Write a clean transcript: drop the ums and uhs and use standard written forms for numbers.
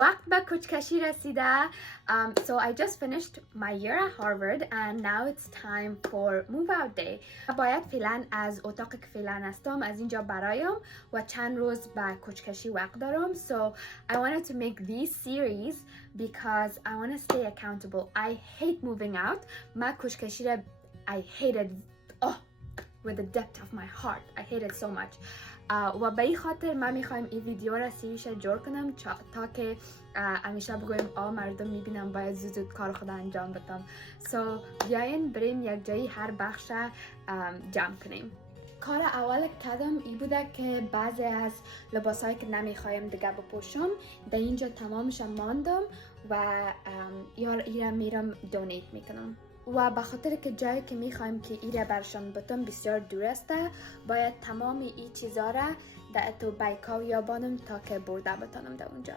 وقت به کوچکشی رسیده. So I just finished my year at Harvard and now it's time for move out day. باید فعلا از اتاقی که فعلا هستم از اینجا برایم و چند روز به کوچکشی وقت دارم. So I wanted to make these series because I want to stay accountable. I hate moving out. من کوچکشی را I hated with the depth of my heart. I hate it so much. و به این خاطر من میخوایم این ویدیو را سیریش جور کنم تا که همیشه بگویم مردم میبینم باید زود کار خود انجام بدم. So بیاین بریم یک جایی هر بخش جمع کنیم. کار اول کردم این بوده که بعضی از لباسایی که نمیخوایم دیگه بپوشم در اینجا تمامش ماندم و ایرا میرم دونیت میکنم. و به خاطر که جایی که میخوایم که ایره برشان بتم بسیار دور است، باید تمام این چیزا را در تو بایکاو یابانم تا که برده بتانم در اونجا.